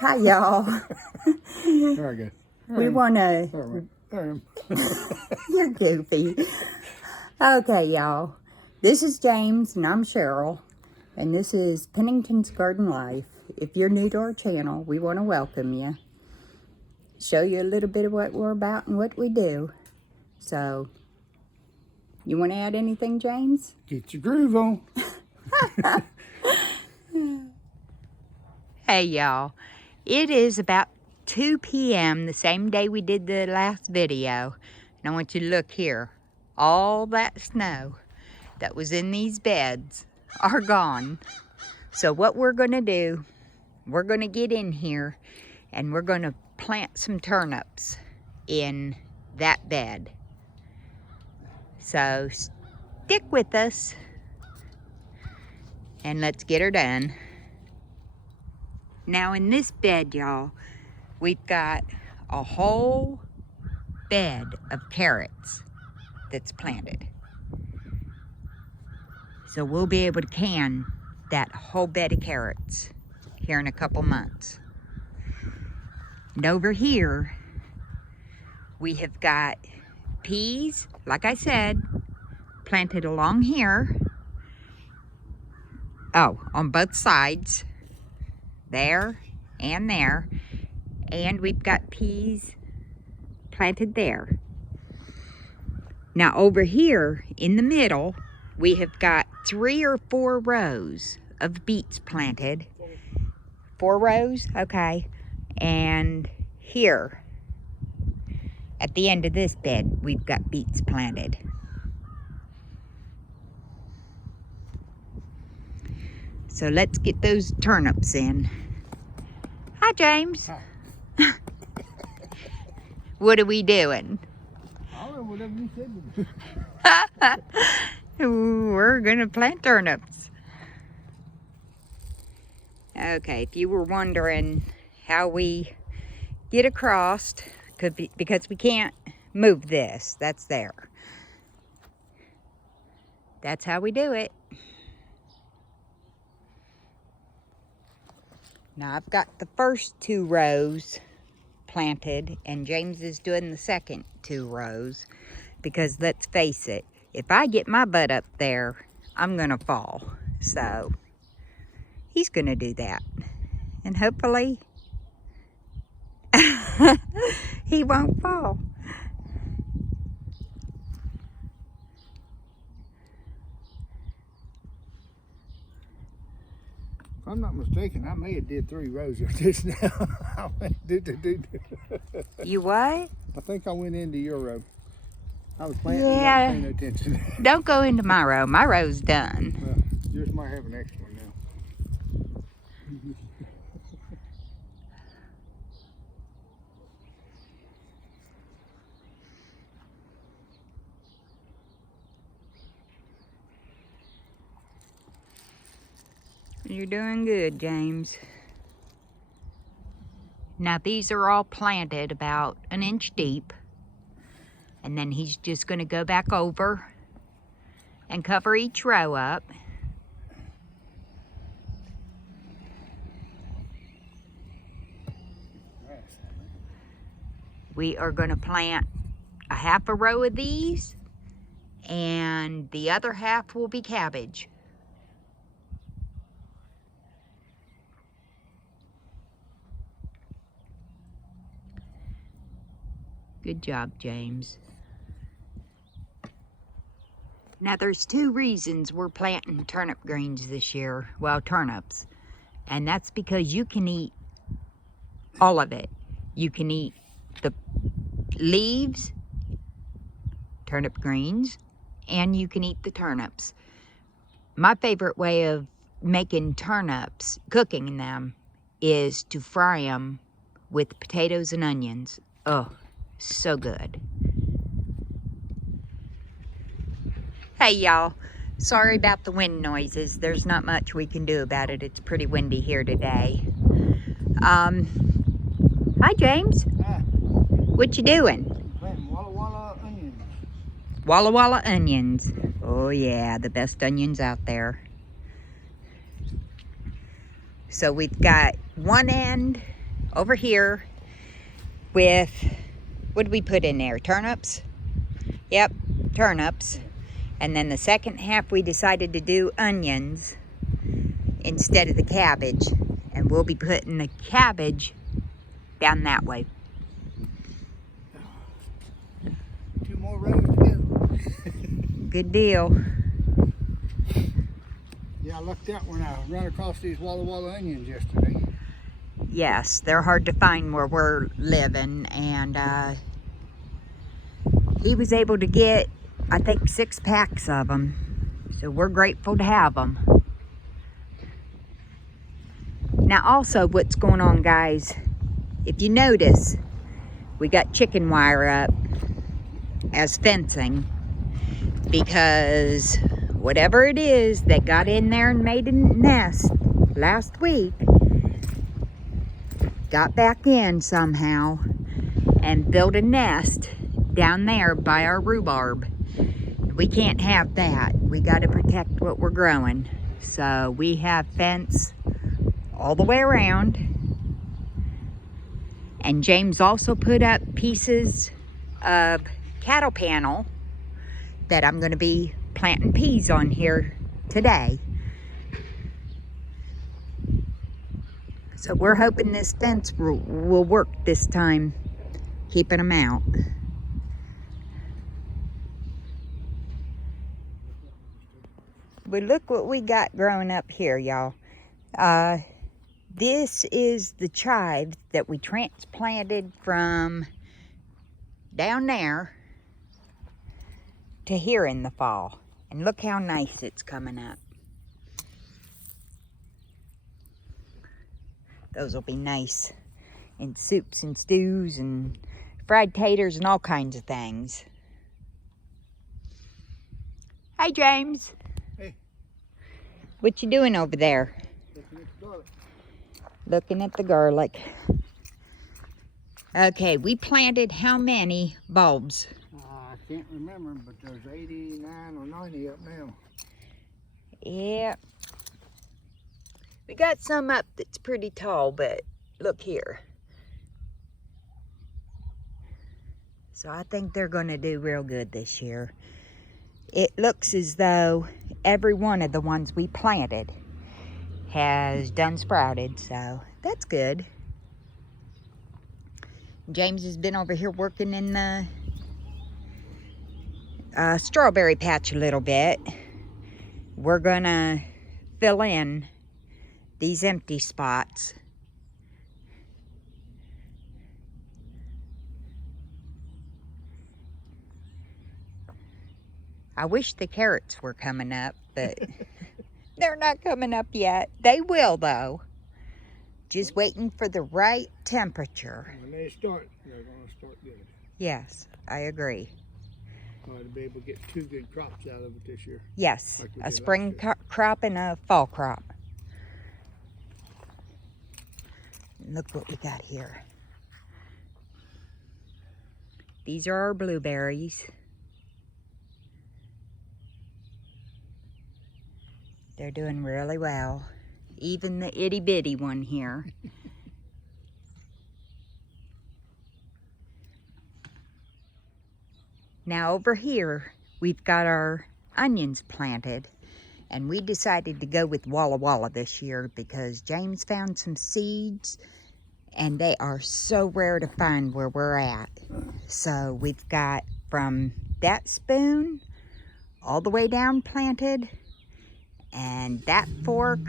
Hi, y'all. There I go. We want to... There I am. You're goofy. Okay, y'all. This is James, and I'm Cheryl. And this is Pennington's Garden Life. If you're new to our channel, we want to welcome you. Show you a little bit of what we're about and what we do. So, you want to add anything, James? Get your groove on. Hey, y'all. It is about 2 p.m. the same day we did the last video. And I want you to look here. All that snow that was in these beds are gone. So what we're going to do, we're going to get in here and we're going to plant some turnips in that bed. So stick with us and let's get her done. Now in this bed, y'all, we've got a whole bed of carrots that's planted. So we'll be able to can that whole bed of carrots here in a couple months. And over here, we have got peas, like I said, planted along here. Oh, on both sides, there and there. And we've got peas planted there. Now over here in the middle, we have got 3 or 4 rows of beets planted. 4 rows? Okay. And here, at the end of this bed, we've got beets planted. So let's get those turnips in. Hi, James. Hi. What are we doing? I don't know, whatever you said to do. We're gonna plant turnips. Okay, if you were wondering how we get across, because we can't move this, that's there. That's how we do it. Now I've got the first 2 rows planted and James is doing the second 2 rows because let's face it, if I get my butt up there, I'm gonna fall. So he's gonna do that. And hopefully he won't fall. If I'm not mistaken, I may have did 3 rows of this now. I went, You what? I think I went into your row. I was planting, Yeah. not paying no attention. Don't go into my row. My row's done. Well, yours might have an extra one now. You're doing good, James. Now these are all planted about 1 inch deep. And then he's just going to go back over and cover each row up. We are going to plant a half a row of these, and the other half will be cabbage. Good job, James. Now there's 2 reasons we're planting turnip greens this year. Well, turnips. And that's because you can eat all of it. You can eat the leaves, turnip greens, and you can eat the turnips. My favorite way of making turnips, cooking them, is to fry them with potatoes and onions. Oh, so good. Hey y'all, sorry about the wind noises. There's not much we can do about it. It's pretty windy here today. Hi James. Hi. What you doing? Planting Walla Walla onions. Walla Walla onions. Oh yeah, the best onions out there. So we've got one end over here with, what did we put in there? Turnips? Yep, turnips. And then the second half we decided to do onions instead of the cabbage. And we'll be putting the cabbage down that way. 2 more rows to go. Good deal. Yeah, I lucked out when I ran across these Walla Walla onions yesterday. Yes, they're hard to find where we're living, and he was able to get, I think, 6 packs of them. So we're grateful to have them. Now also what's going on, guys, if you notice, we got chicken wire up as fencing because whatever it is that got in there and made a nest last week got back in somehow and built a nest down there by our rhubarb. We can't have that. We got to protect what we're growing. So we have fence all the way around. And James also put up pieces of cattle panel that I'm going to be planting peas on here today. So we're hoping this fence will work this time, keeping them out. But look what we got growing up here, y'all. This is the chive that we transplanted from down there to here in the fall. And look how nice it's coming up. Those will be nice in soups and stews and fried taters and all kinds of things. Hi, James. Hey. What you doing over there? Looking at the garlic. Okay, we planted how many bulbs? I can't remember, but there's 89 or 90 up now. Yeah. We got some up that's pretty tall, but look here. So I think they're going to do real good this year. It looks as though every one of the ones we planted has done sprouted, so that's good. James has been over here working in the strawberry patch a little bit. We're gonna fill in these empty spots. I wish the carrots were coming up, but they're not coming up yet. They will, though. Just waiting for the right temperature. When they start, they're going to start good. Yes, I agree. To be able to get 2 good crops out of it this year. Yes, Like we a did spring last crop and a fall crop. And look what we got here. These are our blueberries. They're doing really well. Even the itty bitty one here. Now over here, we've got our onions planted. And we decided to go with Walla Walla this year because James found some seeds. And they are so rare to find where we're at. So we've got from that spoon all the way down planted. And that fork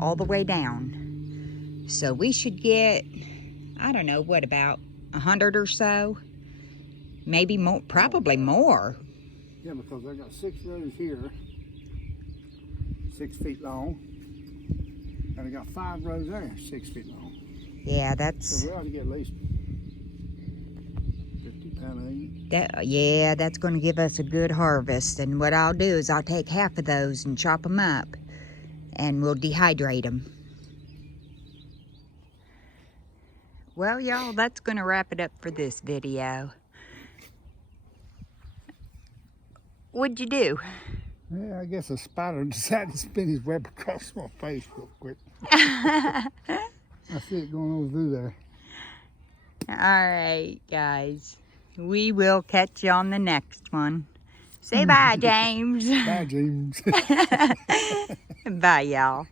all the way down. So we should get, I don't know, what, about 100 or so? Maybe more, probably more. Yeah, because I got 6 rows here, 6 feet long. And I got 5 rows there, 6 feet long. Yeah, that's... So we ought to get at least 50 pounds each. Yeah, that's going to give us a good harvest. And what I'll do is I'll take half of those and chop them up. And we'll dehydrate them. Well, y'all, that's going to wrap it up for this video. What'd you do? Yeah, I guess a spider decided to spin his web across my face real quick. I see it going over through there. right, guys. We will catch you on the next one. Say bye, James. Bye, James. Bye, y'all.